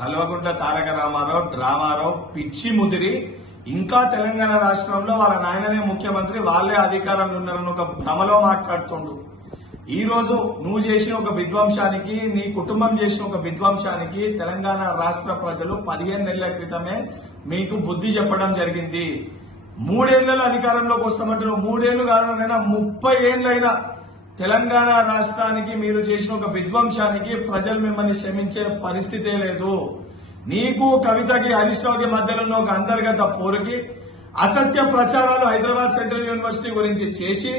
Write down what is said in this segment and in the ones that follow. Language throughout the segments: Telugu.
కల్వకుంట్ల తారక రామారావు డ్రామారావు పిచ్చి ముదిరి ఇంకా తెలంగాణ రాష్ట్రంలో వాళ్ళ నాయననే ముఖ్యమంత్రి వాళ్ళే అధికారంలో ఉన్నారని ఒక భ్రమలో మాట్లాడుతుండు. ఈ రోజు నువ్వు చేసిన ఒక విధ్వంసానికి, నీ కుటుంబం చేసిన ఒక విధ్వంసానికి తెలంగాణ రాష్ట్ర ప్రజలు 15 నెలల క్రితమే మీకు బుద్ధి చెప్పడం జరిగింది. 3 ఏళ్లలో అధికారంలోకి వస్తామంటారు. 3 ఏళ్లు కాదనైనా 30 ఏళ్లైనా తెలంగాణ రాష్ట్రానికి మీరు చేసిన ఒక విధ్వంసానికి ప్రజలు మిమ్మల్ని క్షమించే పరిస్థితే లేదు. నీకు కవితకి హరీష్ రావుకి మధ్యలో ఉన్న ఒక అంతర్గత పోరుకి అసత్య ప్రచారాలు హైదరాబాద్ సెంట్రల్ యూనివర్సిటీ గురించి చేసి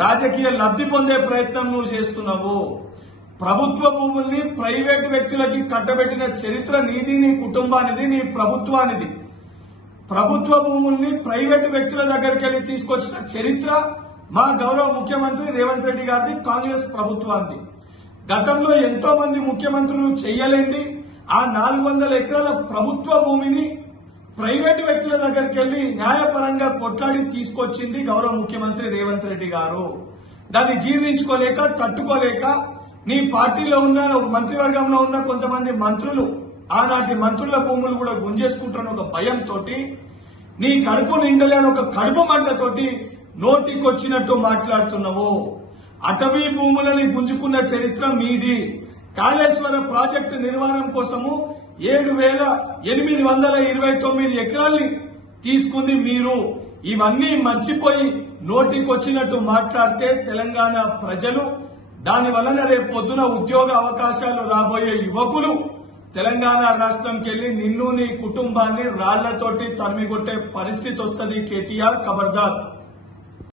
రాజకీయ లబ్ధి పొందే ప్రయత్నం నువ్వు చేస్తున్నావు. ప్రభుత్వ భూముల్ని ప్రైవేటు వ్యక్తులకి కట్టబెట్టిన చరిత్ర నీది, నీ కుటుంబానిది, నీ ప్రభుత్వానిది. ప్రభుత్వ భూముల్ని ప్రైవేటు వ్యక్తుల దగ్గరికి వెళ్లి తీసుకొచ్చిన చరిత్ర మా గౌరవ ముఖ్యమంత్రి రేవంత్ రెడ్డి గారిది, కాంగ్రెస్ ప్రభుత్వానికి. గతంలో ఎంతో మంది ముఖ్యమంత్రులు చెయ్యలేంది ఆ 400 ఎకరాల ప్రభుత్వ భూమిని ప్రైవేటు వ్యక్తుల దగ్గరికి వెళ్లి న్యాయపరంగా కొట్లాడి తీసుకొచ్చింది గౌరవ ముఖ్యమంత్రి రేవంత్ రెడ్డి గారు. దాన్ని జీర్ణించుకోలేక, తట్టుకోలేక నీ పార్టీలో ఉన్న ఒక మంత్రివర్గంలో ఉన్న కొంతమంది మంత్రులు ఆనాటి మంత్రుల భూములు కూడా గుంజేసుకుంటున్న ఒక భయంతో, నీ కడుపు నిండలేని ఒక కడుపు మంటతోటి నోటికొచ్చినట్టు మాట్లాడుతున్నావు. అటవీ భూములని గుంజుకున్న చరిత్ర మీది. కాళేశ్వర ప్రాజెక్టు నిర్మాణం కోసము 7,829 ఎకరాల్ని తీసుకుంది మీరు. ఇవన్నీ మర్చిపోయి నోటికొచ్చినట్టు మాట్లాడితే తెలంగాణ ప్రజలు, దాని వలన రేపు పొద్దున ఉద్యోగ అవకాశాలు రాబోయే యువకులు తెలంగాణ రాష్ట్రంకి వెళ్లి నిన్ను, నీ కుటుంబాన్ని రాళ్లతోటి తరిమికొట్టే పరిస్థితి వస్తుంది. కేటీఆర్, ఖబర్దార్.